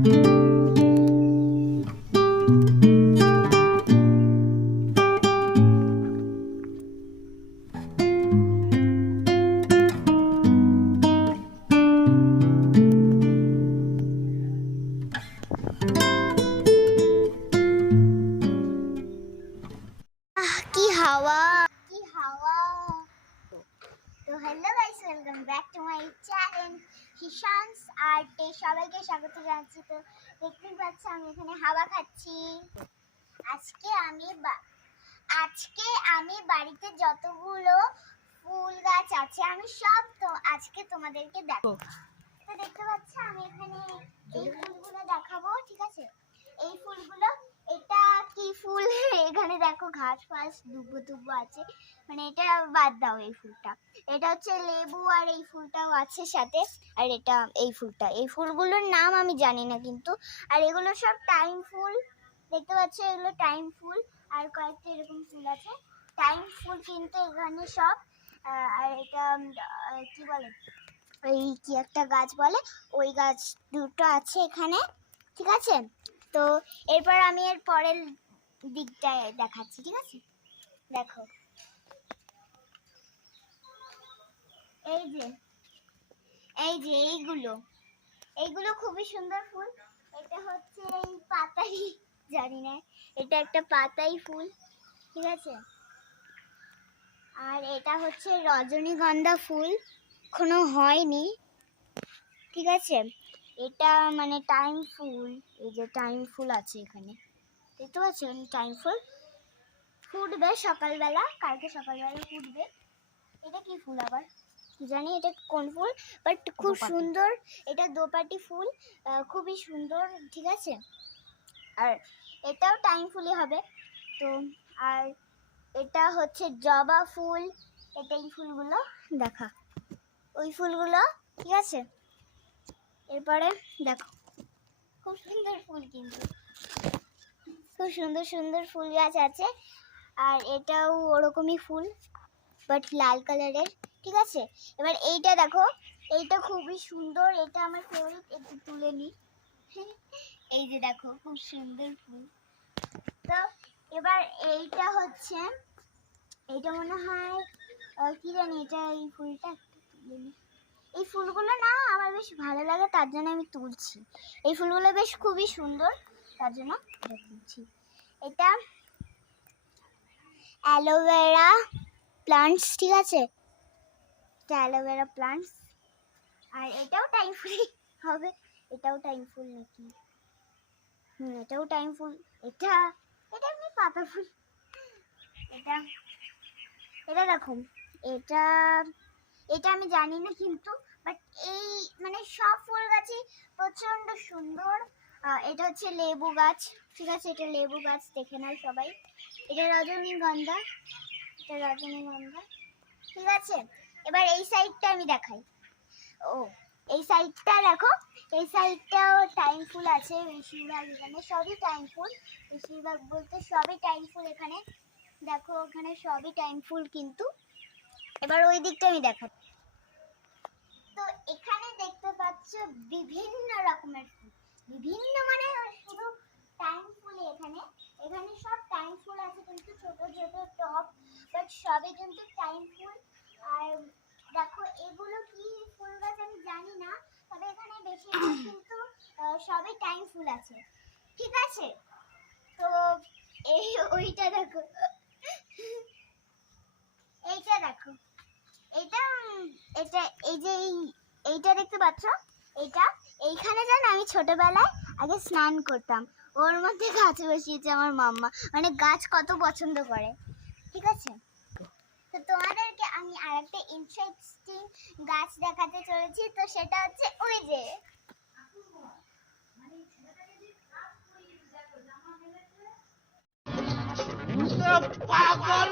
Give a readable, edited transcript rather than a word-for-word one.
কি হাওয়া, কি হাওয়া। তো hello guys, welcome back to my channel হিশান্স আর্টে। সবাইকে স্বাগত জানাচ্ছি। তো দেখতেই পাচ্ছ আমি এখানে হাওয়া খাচ্ছি। আজকে আমি বাড়িতে যতগুলো ফুল গাছ আছে আমি সব তো আজকে তোমাদেরকে দেখাবো। তো দেখতে পাচ্ছ আমি এখানে এই ফুলগুলো দেখাবো, ঠিক আছে? এই ফুলগুলো, এটা কি ফুল এখানে দেখো ঘাস ফাস দুব্বো আছে, মানে এটা বাদ দাও। এই ফুলটা, এটা হচ্ছে লেবু, আর এই ফুলটাও আছে সাথে। আর এটা এই ফুলটা, এই ফুলগুলোর নাম আমি জানি না কিন্তু। আর এগুলো সব টাইম ফুল, দেখতে পাচ্ছ এগুলো টাইম ফুল। আর কয়েকটা এরকম ফুল আছে টাইম ফুল কিন্তু এখানে সব। আর এটা কি বলে, ওই কি একটা গাছ বলে, ওই গাছ দুটো আছে এখানে, ঠিক আছে? তো এরপর আমি এর পরের দিকটায় দেখাচ্ছি, ঠিক আছে? দেখো এই যে এইগুলো খুবই সুন্দর ফুল। এটা হচ্ছে এই পাতাই, জানি না, এটা একটা পাতাই ফুল, ঠিক আছে? আর এটা হচ্ছে রজনীগন্ধা ফুল, এখনো হয়নি, ঠিক আছে? এটা মানে টাইম ফুল, এই যে টাইম ফুল আছে এখানে, দেখতে পাচ্ছেন? টাইম ফুল ফুটবে সকালবেলা, কালকে সকালবেলা ফুটবে। এটা কি ফুল আবার কি জানি, এটা কোন ফুল, বাট খুব সুন্দর। এটা দোপাটি ফুল, খুবই সুন্দর, ঠিক আছে? আর এটাও টাইম ফুলই হবে। তো আর এটা হচ্ছে জবা ফুল। এটা এই ফুলগুলো দেখা, ওই ফুলগুলো, ঠিক আছে? এরপরে দেখো খুব সুন্দর ফুল, কিন্তু খুব সুন্দর সুন্দর ফুল গাছ আছে। আর এটাও ওরকমই ফুল, বাট লাল কালারের, ঠিক আছে? এবার এইটা দেখো, এইটা খুবই সুন্দর, এটা আমার ফেভারিট, একটু তুলে নিই। এই যে দেখো খুব সুন্দর ফুল। তো এবার এইটা হচ্ছে, এইটা মনে হয় কি জানি, এটা এই ফুলটা একটু তুলে নিই। এই ফুলগুলো না আমার বেশ ভালো লাগে, তার জন্য আমি তুলছি। এই ফুলগুলো বেশ খুবই সুন্দর, তার জন্য তুলছি। এটা অ্যালোভেরা প্লান্টস, ঠিক আছে? এটা অ্যালোভেরা প্লান্টস। আর এটাও টাইম ফুল হবে, এটাও টাইম ফুল নাকি? এটাও টাইম ফুল। এটা এটা এমনি পাতা ফুল। এটা এটা দেখো, এটা এটা আমি জানি না কিন্তু, বাট এই মানে সব ফুল গাছই প্রচন্ড সুন্দর। এটা হচ্ছে লেবু গাছ, ঠিক আছে? এটা লেবু গাছ, দেখে নাও সবাই। এটা রজনীগন্ধা, এটা রজনীগন্ধা, ঠিক আছে? এবার এই সাইডটা আমি দেখাই। ও এই সাইডটা দেখো, এই সাইডটাও টাইম ফুল আছে বেশিরভাগ, এখানে সবই টাইম ফুল, বেশিরভাগ বলতে সবই টাইম ফুল এখানে। দেখো ওখানে সবই টাইম ফুল কিন্তু। এবার ওই দিকটা আমি দেখাচ্ছি। তো এখানে দেখতে পাচ্ছ বিভিন্ন রকমের ফুল, বিভিন্ন মানে শুধু টাইম ফুল। এখানে এখানে সব টাইম ফুল আছে, কিন্তু ছোট ছোট টব, বাট সবই কিন্তু টাইম ফুল। আর দেখো এগুলো কি ফুল গাছ আমি জানি না, তবে এখানে বেশিরভাগ কিন্তু সবই টাইম ফুল আছে, ঠিক আছে? তো এই ওইটা দেখো, এইটা দেখো, এইটা এটা এই যে এইটা দেখতে পাচ্ছ, এইটা এইখানে জানো আমি ছোটবেলায় আগে স্নান করতাম, ওর মধ্যে গাছ বসিয়েছে আমার মাম্মা, মানে গাছ কত পছন্দ করে, ঠিক আছে? তো তোমাদেরকে আমি আরেকটা ইন্টারেস্টিং গাছ দেখাতে চলেছি। তো সেটা হচ্ছে ওই যে পাগল